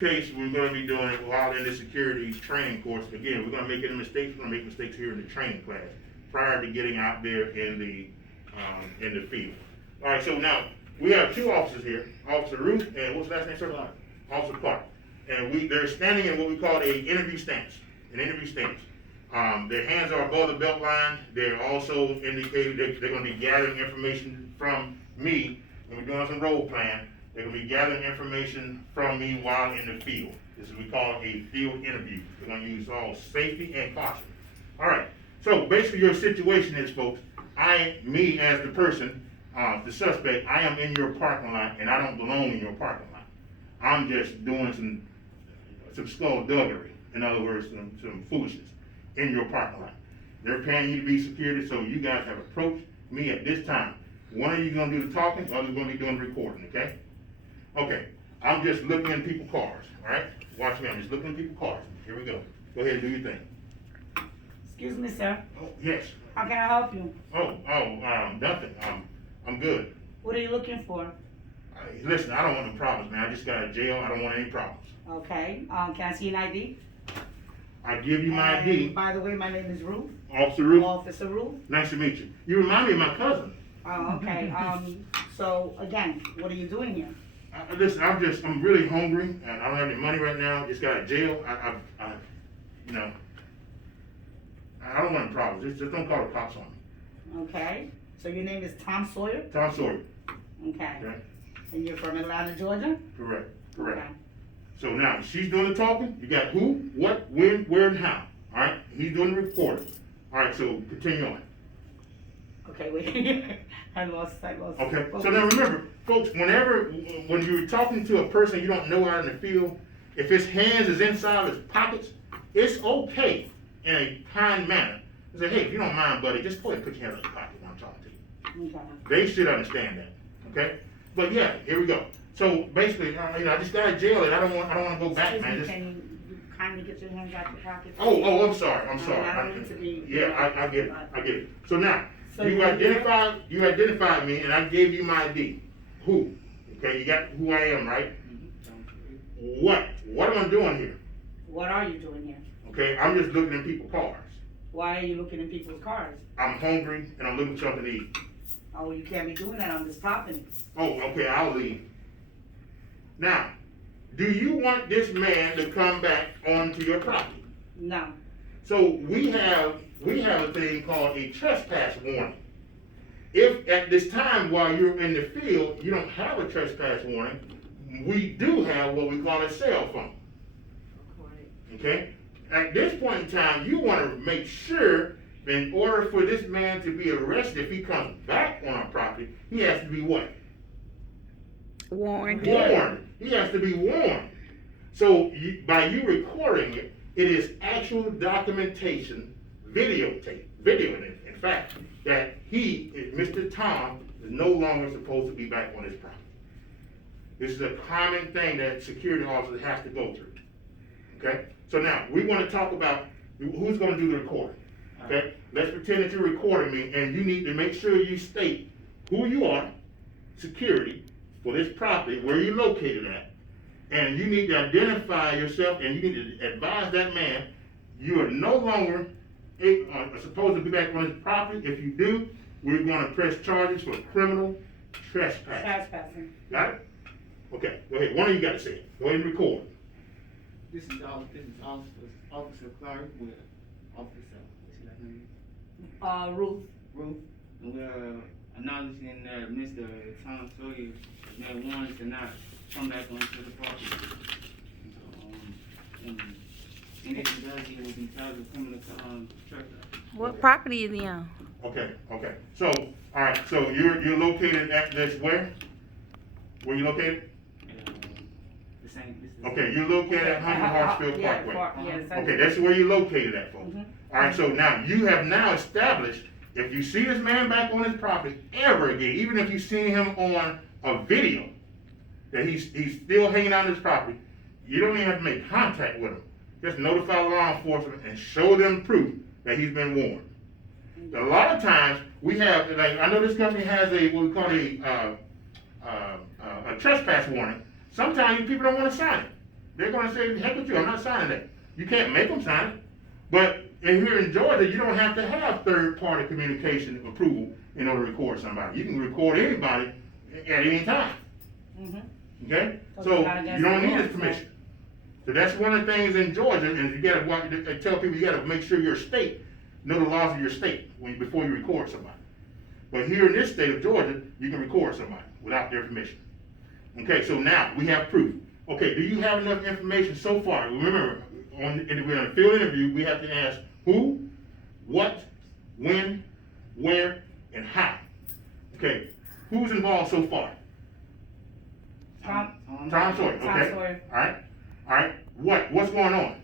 Case we're going to be doing it while in the security training course. Again, we're going to make any mistakes. We're going to make mistakes here in the training class prior to getting out there in the field. All right. So now we have two officers here, Officer Ruth and what's the last name, sir? Clark. Officer Clark. And they're standing in what we call a interview stance. An interview stance. Their hands are above the belt line. They're also indicated they're going to be gathering information from me. When we're doing some role plan, they're going to be gathering information from me while in the field. This is what we call a field interview. We're going to use all safety and caution. All right. So basically your situation is, folks, me as the person, the suspect, I am in your parking lot and I don't belong in your parking lot. I'm just doing some skullduggery. In other words, some foolishness in your parking lot. They're paying you to be security, so you guys have approached me at this time. One of you going to do the talking, the other's going to be doing the recording, okay? Okay, I'm just looking in people's cars, all right? Watch me, I'm just looking in people's cars. Here we go. Go ahead and do your thing. Excuse me, sir. Oh, yes. How can I help you? Nothing. I'm good. What are you looking for? Listen, I don't want no problems, man. I just got out of jail. I don't want any problems. Okay. Can I see an ID? I give you my ID. By the way, my name is Ruth. Officer Ruth. Officer Ruth. Nice to meet you. You remind me of my cousin. Oh, okay. So again, what are you doing here? Listen, I'm really hungry, and I don't have any money right now. Just got out of jail. I don't want any problems. Just don't call the cops on me. Okay. So your name is Tom Sawyer? Tom Sawyer. Okay. Okay. And you're from Atlanta, Georgia? Correct. Okay. So now she's doing the talking. You got who, what, when, where, and how. All right. He's doing the recording. All right. So continue on. Okay. Wait. I lost. Okay. So now remember, folks, when you're talking to a person you don't know out in the field, if his hands is inside his pockets, it's okay in a kind manner to say, hey, if you don't mind, buddy, just go ahead and put your hands in your pocket when I'm talking to you. Okay. They should understand that. Okay. But yeah, here we go. So basically, I just got out of jail and I don't want to go back, man. Can you kindly get your hands out your pocket? I'm sorry. I don't need to be. Yeah, I get it. So now, So you identified me and I gave you my ID. Who? Okay, you got who I am, right? What am I doing here? What are you doing here? Okay, I'm just looking in people's cars. Why are you looking in people's cars? I'm hungry and I'm looking for something to eat. Oh, you can't be doing that on this property. Oh, okay, I'll leave. Now, do you want this man to come back onto your property? No. So we have a thing called a trespass warning. If at this time while you're in the field you don't have a trespass warning, we do have what we call a cell phone. Okay? At this point in time, you want to make sure that in order for this man to be arrested, if he comes back on our property, he has to be what? Warned. Warned. He has to be warned. So by you recording it, it is actual documentation, videotape, in fact, that Mr. Tom, is no longer supposed to be back on his property. This is a common thing that security officers have to go through. Okay? So now, we want to talk about who's going to do the recording. Okay? Let's pretend that you're recording me, and you need to make sure you state who you are, security, for this property, where you're located at, and you need to identify yourself, and you need to advise that man you are no longer supposed to be back on his property. If you do, we're going to press charges for criminal trespass. Trespassing. Got it? Okay, go ahead. One of you got to say it. Go ahead and record. This is Officer Clark with Officer, what's his name? Ruth. Ruth. And we're acknowledging that Mr. Tom Sawyer made warnings to not come back onto the property. And if he does, he will be charged with criminal trespass. What property is he on? Okay. So, all right. So you're located at this where? Where you located? The same. Okay, you're located at 100 Hartsfield Parkway. Yes. Okay, that's where you're located at, folks. Mhm. All right, so now you have now established if you see this man back on his property ever again, even if you see him on a video that he's still hanging out on his property, you don't even have to make contact with him. Just notify law enforcement and show them proof that he's been warned. A lot of times we have, like I know this company has what we call a trespass warning. Sometimes people don't want to sign it. They're gonna say, heck with you, I'm not signing that. You can't make them sign it. But here in Georgia, you don't have to have third-party communication approval in order to record somebody. You can record anybody at any time, Mhm. okay? So So it's not you against don't the need law, this so- permission. So that's one of the things in Georgia, and you gotta, I tell people, you gotta make sure your state, know the laws of your state before you record somebody. But here in this state of Georgia, you can record somebody without their permission. Okay, so now we have proof. Okay, do you have enough information so far? Remember, on a field interview, we have to ask who, what, when, where, and how. Okay, who's involved so far? Tom Sawyer, Tom okay? Sawyer. Alright, what's going on?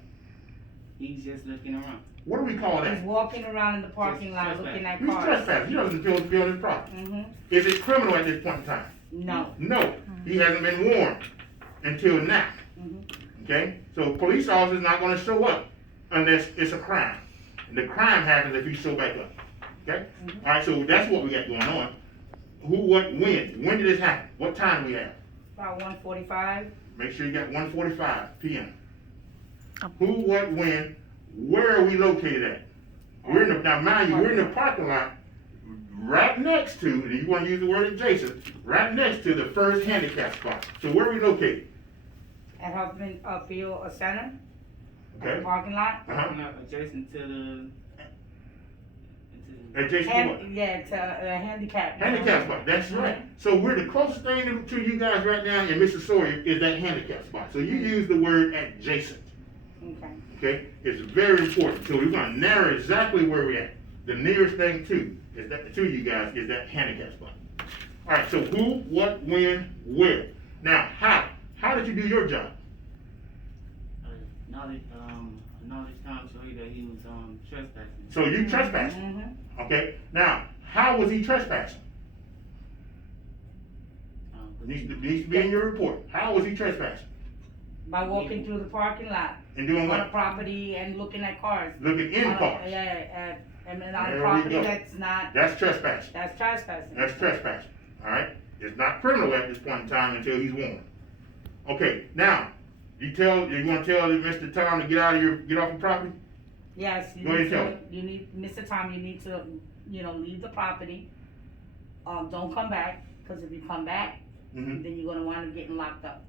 He's just looking around. What do we call He's that? walking around in the parking lot Trespass. looking at He's cars. trespassing, he doesn't feel his property. Mhm. Is it criminal at this point in time? No. No, he hasn't been warned until now. Mhm. Okay, so police officer's not gonna show up unless it's a crime. And the crime happens if you show back up, okay? Mhm. Alright, so that's what we got going on. Who, what, when? When did this happen? What time do we have? About 1:45. Make sure you got 1:45 PM. Who, what, when, where are we located at? We're in the, now mind you, we're in the parking lot right next to, and you wanna use the word adjacent, right next to the first handicap spot. So where are we located? At Huffman Field Center, Okay? parking lot. Uh-huh. Not adjacent to the. Adjacent to what? Yeah, to handicap. Handicap spot, that's right. So we're the closest thing to you guys right now in Mr. Sawyer is that handicap spot. So you use the word adjacent, Okay. okay? It's very important. So we're gonna narrow exactly where we're at. The nearest thing to you guys is that handicap spot. All right, so who, what, when, where? Now, how did you do your job? Knowledge Tom Sawyer that he was trespassing. So you trespassed, Mhm. okay? Now, how was he trespassing? But Needs to be in your report. How was he trespassing? By walking through the parking lot And doing on a what? property and looking at cars. Looking in On a- cars. Yeah, and on There a we property go. that's not, That's trespassing. that's trespassing. That's trespassing, all right? It's not criminal at this point in time until he's warned. Okay, now, you wanna tell Mr. Tom to get off the property? Yes, you Go ahead need and to, you need, Mr. Tom, you need to, leave the property. Don't come back, cause if you come back, Mm-hmm, then you're gonna wind up getting locked up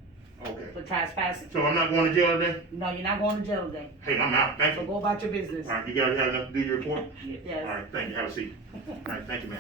okay. for trespassing. So I'm not going to jail today? No, you're not going to jail today, Hey, I'm out, thank so you. go about your business. All right, you guys have enough to do your report? Yeah. Yes. All right, thank you, have a seat. All right, thank you, man.